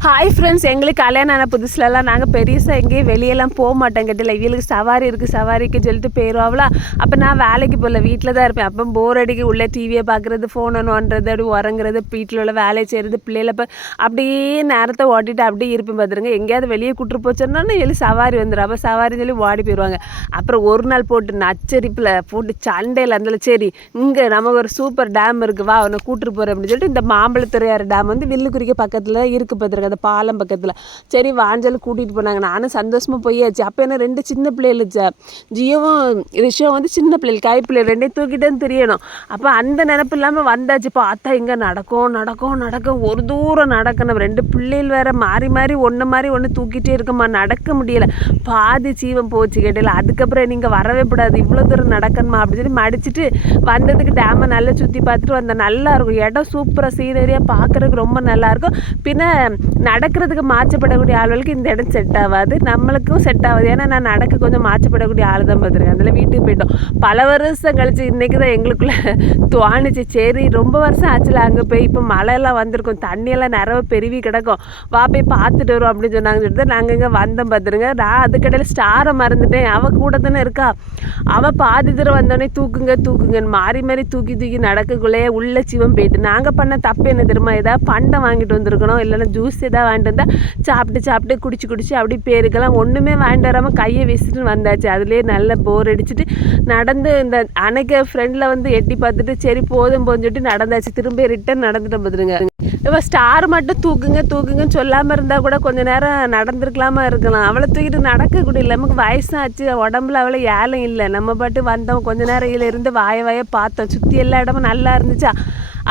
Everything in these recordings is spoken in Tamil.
ஹாய் ஃப்ரெண்ட்ஸ் எங்களுக்கு கல்யாணம் ஆன புதுசுலலாம் நாங்கள் பெருசாக எங்கேயும் வெளியெல்லாம் போக மாட்டோம் கேட்டில் இவளுக்கு சவாரி இருக்குது சவாரிக்கு சொல்லிட்டு போயிடுவாங்களா அப்போ நான் வேலைக்கு போகல வீட்டில் தான் இருப்பேன். அப்போ போர் அடிக்க உள்ளே டிவியை பார்க்குறது ஃபோனை நோண்டுறது அப்படி உறங்குறது வீட்டில் உள்ள வேலையை செய்கிறது பிள்ளைகளை இப்போ அப்படியே நேரத்தை ஓட்டிட்டு அப்படியே இருப்பேன் பார்த்துருங்க எங்கேயாவது வெளியே கூட்டு போச்சோன்னா எழுதி சவாரி வந்துடும் அப்போ சவாரின்னு சொல்லி ஓடி போயிடுவாங்க அப்புறம் ஒரு நாள் போட்டு நச்சரிப்பில் போட்டு சண்டையில் இருந்தாலும் சரி இங்கே நமக்கு ஒரு சூப்பர் டேம் இருக்குது வா உன்னை கூட்டிட்டு போகிறேன் அப்படின்னு சொல்லிட்டு இந்த மாம்பழத்துறையார் டேம் வந்து வில்லுக்குறிக்க பக்கத்தில் இருக்குது பார்த்துருங்க அந்த பாலம் பக்கத்தில். சரி வாஞ்சல் கூட்டிகிட்டு போனாங்க. நானும் சந்தோஷமாக போயாச்சு. அப்போ என்ன ரெண்டு சின்ன பிள்ளைகளுச்சா ஜியோவும் ரிஷுவும் வந்து சின்ன பிள்ளைகள் கை பிள்ளை ரெண்டையும் தூக்கிட்டேன்னு தெரியணும். அப்போ அந்த நினப்பு இல்லாமல் வந்தாச்சு. பார்த்தா இங்கே நடக்கும் நடக்கும் நடக்கும். ஒரு தூரம் நடக்கணும். ரெண்டு பிள்ளைகள் வேற மாறி மாறி ஒன்று மாதிரி ஒன்று தூக்கிட்டே இருக்குமா? நடக்க முடியல. பாதி ஜீவன் போச்சு கேட்டல. அதுக்கப்புறம் நீங்கள் வரவே கூடாது. இவ்வளோ தூரம் நடக்கணுமா? அப்படின்னு சொல்லி மடிச்சுட்டு வந்ததுக்கு டேமை நல்லா சுற்றி பார்த்துட்டு வந்தேன். நல்லாயிருக்கும் இடம் சூப்பராக சீனரியாக பார்க்குறதுக்கு ரொம்ப நல்லாயிருக்கும் பின்ன நடக்கிறதுக்கு மாற்றப்படக்கூடிய ஆளுகளுக்கு இந்த இடம் செட் ஆகாது. நம்மளுக்கும் செட் ஆகாது. ஏன்னா நான் நடக்க கொஞ்சம் மாற்றப்படக்கூடிய ஆள் தான் பார்த்துருக்கேன். அதில் வீட்டுக்கு போயிட்டோம். பல வருஷம் கழிச்சு இன்றைக்கி தான் எங்களுக்குள்ளே தோணுச்சு. சரி ரொம்ப வருஷம் ஆச்சுல. அங்கே போய் இப்போ மழையெல்லாம் வந்திருக்கும். தண்ணியெல்லாம் நிறைய பெருவி கிடக்கும். வா போய் பார்த்துட்டு வரும் அப்படின்னு சொன்னாங்க சொல்லிட்டு நாங்கள் இங்கே வந்தோம் பார்த்துருங்க. நான் அதுக்கடையில் ஸ்டாரை மறந்துட்டேன். அவள் கூட தானே இருக்கா. அவள் பாதி தூரம் வந்தோடனே தூக்குங்க தூக்குங்கன்னு மாறி மாறி தூக்கி தூக்கி நடக்கக்குள்ளேயே உள்ள சிவம் போயிட்டு. நாங்கள் பண்ண தப்பு என்ன தெரியுமா? ஏதாவது பண்டம் வாங்கிட்டு வந்திருக்கணும். இல்லைன்னா ஜூஸ் இதாக வாங்கிட்டு வந்தால் சாப்பிட்டு சாப்பிட்டு குடிச்சு குடிச்சு அப்படி பேருக்கெல்லாம் ஒன்றுமே வாங்கிட்டு வராமல் கையை வீசிட்டு வந்தாச்சு. அதுலேயே நல்ல போர் அடிச்சுட்டு நடந்து இந்த அன்னைக்கு ஃப்ரெண்டில் வந்து எட்டி பார்த்துட்டு சரி போதும் போதும் சொல்லிட்டு நடந்தாச்சு. திரும்ப ரிட்டன் நடந்துட்டு பார்த்துருங்க இப்போ ஸ்டார் மட்டும் தூக்குங்க தூக்குங்கன்னு சொல்லாமல் இருந்தால் கூட கொஞ்சம் நேரம் நடந்துருக்கலாமா இருக்கலாம். அவளை தூக்கிட்டு நடக்க கூட இல்லை. நமக்கு வயசாச்சு உடம்புல அவளை ஏலம் இல்லை. நம்ம பாட்டு வந்தோம். கொஞ்ச நேரம் இதில் இருந்து வாய வாய பார்த்தோம். சுற்றி எல்லா இடமும் நல்லா இருந்துச்சா?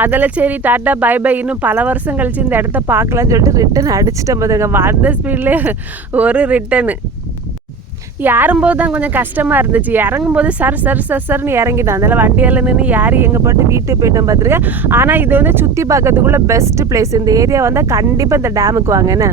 அதில் சரி டாட்டா பை பை இன்னும் பல வருஷம் கழிச்சு இந்த இடத்த பார்க்கலான்னு சொல்லிட்டு ரிட்டன் அடிச்சிட்டேன் பார்த்துங்க வந்த ஸ்பீட்லேயே ஒரு ரிட்டனு ஏறும்போது தான் கொஞ்சம் கஷ்டமாக இருந்துச்சு. இறங்கும்போது சர் சர் சர் சர்னு இறங்கிட்டோம். அதில் வண்டியால் நின்று யார் எங்கே போட்டு வீட்டுக்கு போயிட்டோம் பார்த்துருக்கேன் ஆனால் இது வந்து சுற்றி பார்க்கறதுக்குள்ள பெஸ்ட் பிளேஸ் இந்த ஏரியா வந்தால் கண்டிப்பாக இந்த டேமுக்கு வாங்க. என்ன?